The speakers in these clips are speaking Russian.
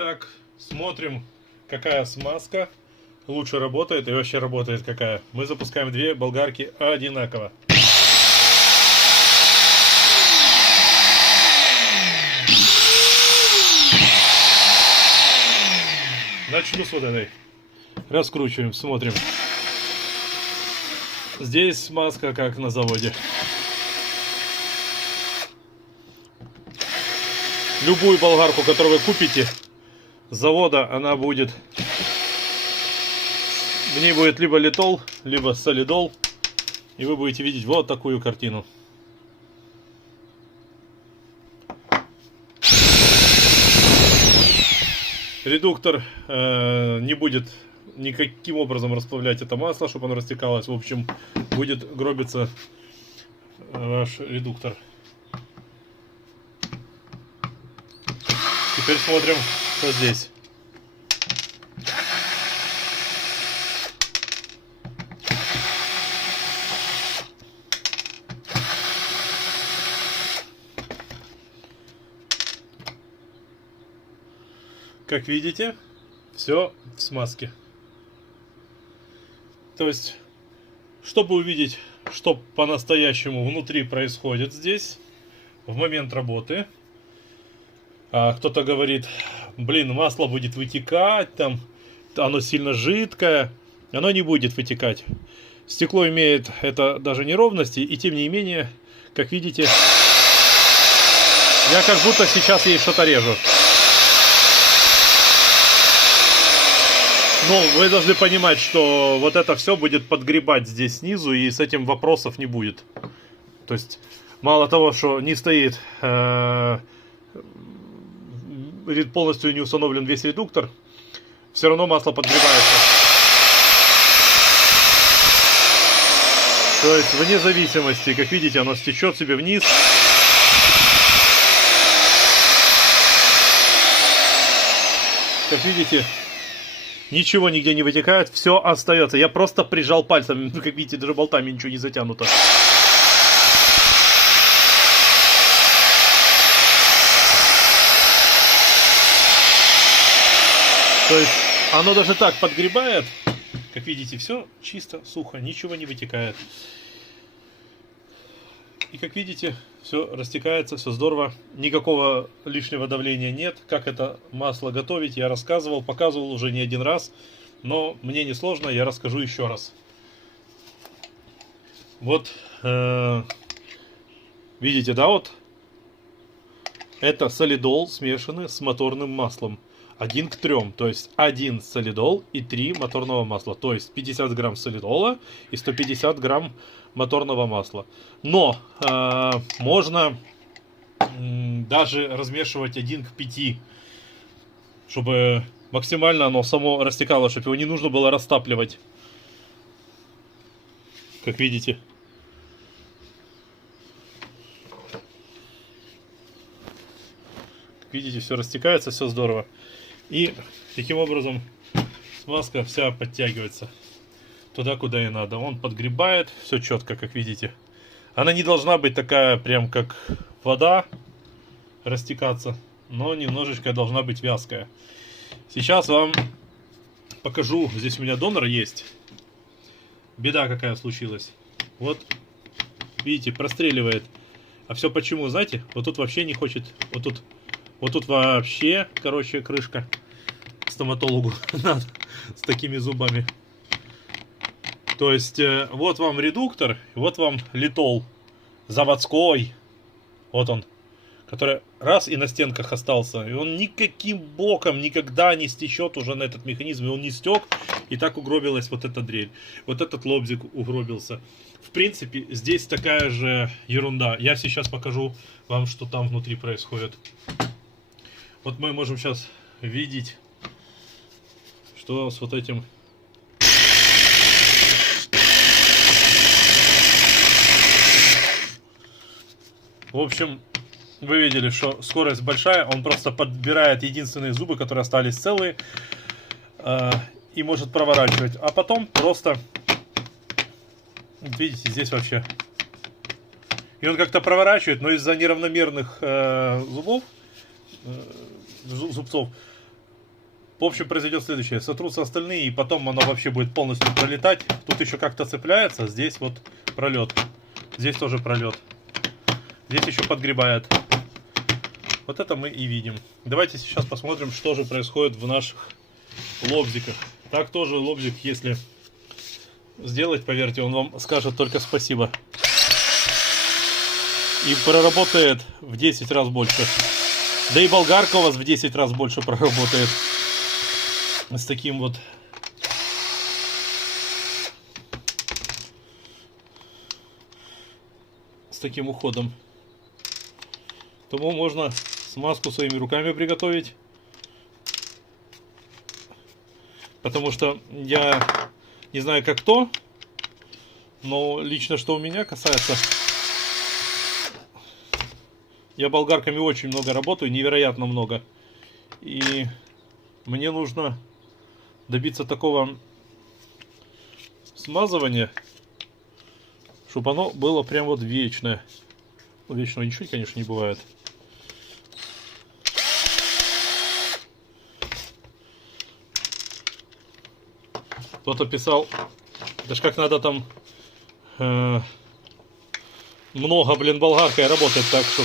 Итак, смотрим, какая смазка лучше работает и вообще работает какая. Мы запускаем две болгарки одинаково. Начну с вот этой. Раскручиваем, смотрим. Здесь смазка как на заводе. Любую болгарку, которую вы купите с завода, она будет... В ней будет либо литол, либо солидол. И вы будете видеть вот такую картину. Редуктор не будет никаким образом расплавлять это масло, чтобы оно растекалось. В общем, будет гробиться ваш редуктор. Теперь смотрим, что здесь. Как видите, все в смазке. То есть, чтобы увидеть, что по-настоящему внутри происходит здесь, в момент работы, кто-то говорит, блин, масло будет вытекать, там, оно сильно жидкое, оно не будет вытекать. Стекло имеет это даже неровности, и тем не менее, как видите, я как будто сейчас ей что-то режу. Ну, вы должны понимать, что вот это все будет подгребать здесь снизу, и с этим вопросов не будет. То есть, мало того, что не стоит, полностью не установлен весь редуктор, все равно масло подгребается. То есть, вне зависимости, как видите, оно стечет себе вниз. Как видите... Ничего нигде не вытекает, все остается. Я просто прижал пальцем, как видите, даже болтами ничего не затянуто. То есть оно даже так подгребает, как видите, все чисто, сухо, ничего не вытекает. И как видите, все растекается, все здорово. Никакого лишнего давления нет. Как это масло готовить, я рассказывал, показывал уже не один раз. Но мне не сложно, я расскажу еще раз. Вот, видите, да, вот. Это солидол, смешанный с моторным маслом. 1 к 3, то есть 1 солидол и 3 моторного масла. То есть 50 грамм солидола и 150 грамм моторного масла. Но можно даже размешивать 1 к 5, чтобы максимально оно само растекалось, чтобы его не нужно было растапливать. Как видите. Как видите, все растекается, все здорово. И таким образом смазка вся подтягивается туда, куда и надо. Он подгребает, все четко, как видите. Она не должна быть такая, прям как вода, растекаться, но немножечко должна быть вязкая. Сейчас вам покажу. Здесь у меня донор есть. Беда какая случилась. Вот, видите, простреливает. А все почему, знаете? Вот тут вообще не хочет, вот тут вообще, короче, крышка стоматологу надо с такими зубами. То есть, вот вам редуктор, вот вам литол заводской. Вот он. Который раз и на стенках остался. И он никаким боком никогда не стечет уже на этот механизм. И он не стек. И так угробилась вот эта дрель. Вот этот лобзик угробился. В принципе, здесь такая же ерунда. Я сейчас покажу вам, что там внутри происходит. Вот мы можем сейчас видеть, что с вот этим... В общем, вы видели, что скорость большая. Он просто подбирает единственные зубы, которые остались целые. И может проворачивать. А потом просто... Вот видите, здесь вообще... И он как-то проворачивает, но из-за неравномерных зубцов, В общем, произойдет следующее. Сотрутся остальные, и потом оно вообще будет полностью пролетать. Тут еще как-то цепляется. Здесь вот пролет. Здесь тоже пролет. Здесь еще подгребает. Вот это мы и видим. Давайте сейчас посмотрим, что же происходит в наших лобзиках. Так тоже лобзик, если сделать, поверьте, он вам скажет только спасибо. И проработает в 10 раз больше. Да и болгарка у вас в 10 раз больше проработает. С таким вот уходом. Тому можно смазку своими руками приготовить. Потому что я не знаю как кто, но лично что у меня касается, я болгарками очень много работаю, невероятно много. И мне нужно добиться такого смазывания, чтобы оно было прям вот вечное. Вечного ничего, конечно, не бывает. Кто-то писал, даже как надо там много, блин, болгаркой работать так, что...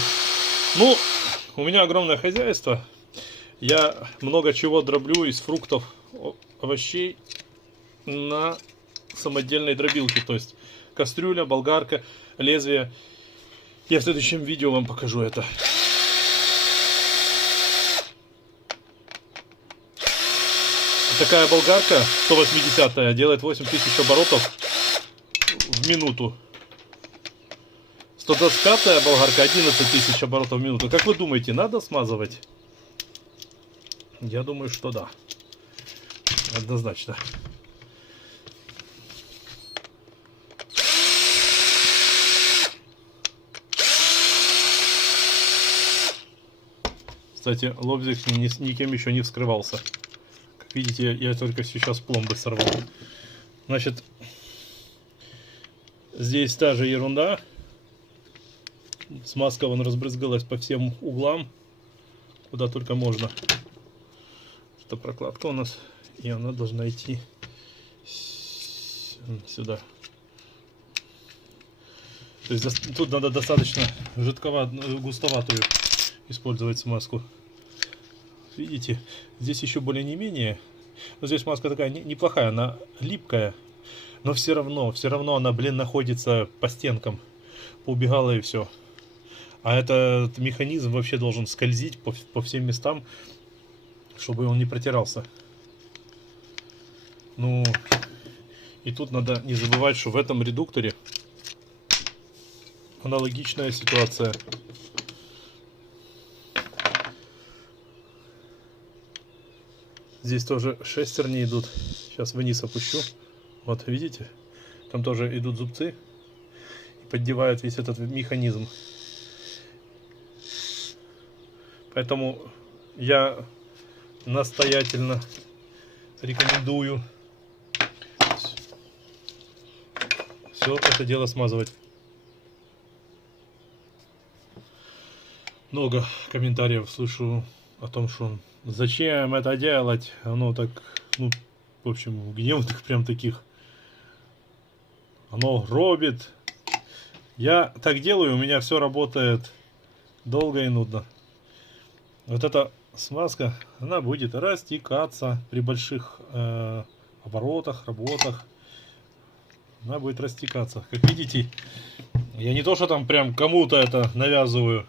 Ну, у меня огромное хозяйство. Я много чего дроблю из фруктов, овощей на самодельной дробилке. То есть кастрюля, болгарка, лезвие. Я в следующем видео вам покажу это. Такая болгарка 180 делает 8000 оборотов в минуту. 125 болгарка 11000 оборотов в минуту. Как вы думаете, надо смазывать? Я думаю, что да. Однозначно. Кстати, лобзик никем еще не вскрывался. Как видите, я только сейчас пломбы сорвал. Значит, здесь та же ерунда. Смазка вон разбрызгалась по всем углам, куда только можно. Это прокладка у нас, и она должна идти сюда. То есть тут надо достаточно густоватую использовать смазку. Видите, здесь еще более не менее. Но здесь смазка такая неплохая, она липкая, но все равно она, блин, находится по стенкам, поубегала и все. А этот механизм вообще должен скользить по всем местам, чтобы он не протирался. Ну, и тут надо не забывать, что в этом редукторе аналогичная ситуация. Здесь тоже шестерни идут. Сейчас вниз опущу. Вот, видите? Там тоже идут зубцы и поддевают весь этот механизм. Поэтому я настоятельно рекомендую все это дело смазывать. Много комментариев слышу о том, что зачем это делать, оно так, ну, в общем, гневных прям таких, оно гробит. Я так делаю, у меня все работает долго и нудно. Вот эта смазка, она будет растекаться при больших оборотах, работах. Она будет растекаться. Как видите, я не то, что там прям кому-то это навязываю.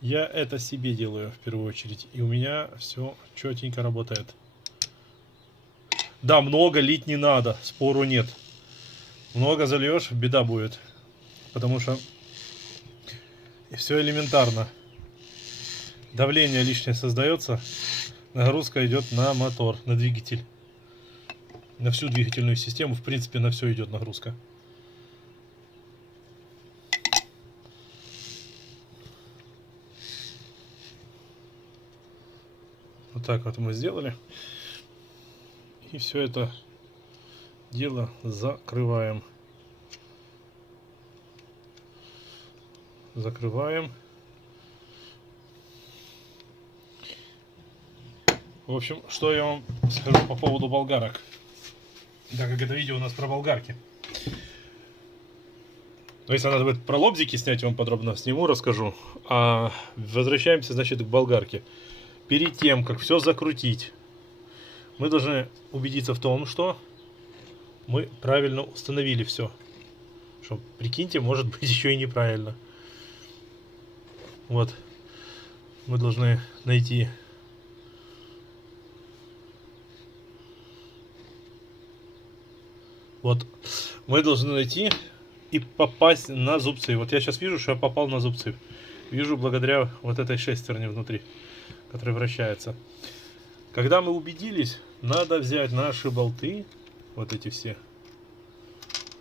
Я это себе делаю в первую очередь. И у меня все четенько работает. Да, много лить не надо, спору нет. Много зальешь, беда будет. Потому что все элементарно. Давление лишнее создается, нагрузка идет на мотор, на двигатель. На всю двигательную систему, в принципе, на все идет нагрузка. Вот так вот мы сделали. И все это дело закрываем. Закрываем. В общем, что я вам скажу по поводу болгарок. Так как это видео у нас про болгарки. То есть надо будет про лобзики снять, я вам подробно сниму, расскажу. А возвращаемся, значит, к болгарке. Перед тем, как все закрутить, мы должны убедиться в том, что мы правильно установили все. Что, прикиньте, может быть еще и неправильно. Вот. Мы должны найти вот. Мы должны найти и попасть на зубцы. Вот я сейчас вижу, что я попал на зубцы. Вижу благодаря вот этой шестерне внутри, которая вращается. Когда мы убедились, надо взять наши болты, вот эти все,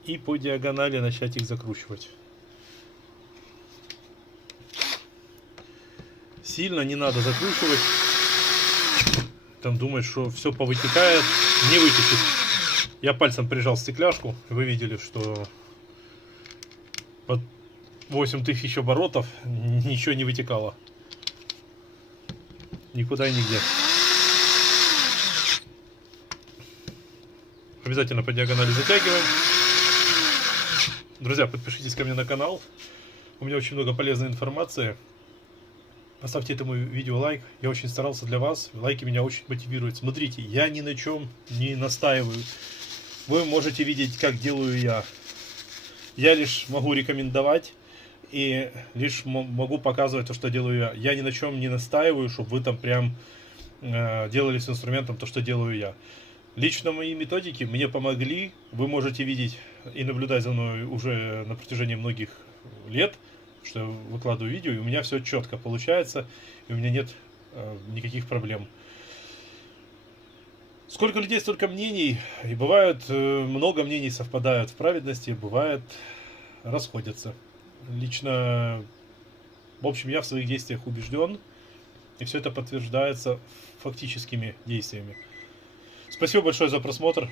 и по диагонали начать их закручивать. Сильно не надо закручивать. Там думать, что все повытекает, не вытечет. Я пальцем прижал стекляшку, вы видели, что под 8000 оборотов ничего не вытекало. Никуда и нигде. Обязательно по диагонали затягиваем. Друзья, подпишитесь ко мне на канал. У меня очень много полезной информации. Поставьте этому видео лайк. Я очень старался для вас. Лайки меня очень мотивируют. Смотрите, я ни на чем не настаиваю. Вы можете видеть, как делаю я. Я лишь могу рекомендовать и лишь могу показывать то, что делаю я. Я ни на чем не настаиваю, чтобы вы там прям делали с инструментом то, что делаю я. Лично мои методики мне помогли. Вы можете видеть и наблюдать за мной уже на протяжении многих лет, что я выкладываю видео, и у меня все четко получается, и у меня нет никаких проблем. Сколько людей, столько мнений, и бывает много мнений совпадают в праведности, бывает расходятся. Лично, в общем, я в своих действиях убежден, и все это подтверждается фактическими действиями. Спасибо большое за просмотр.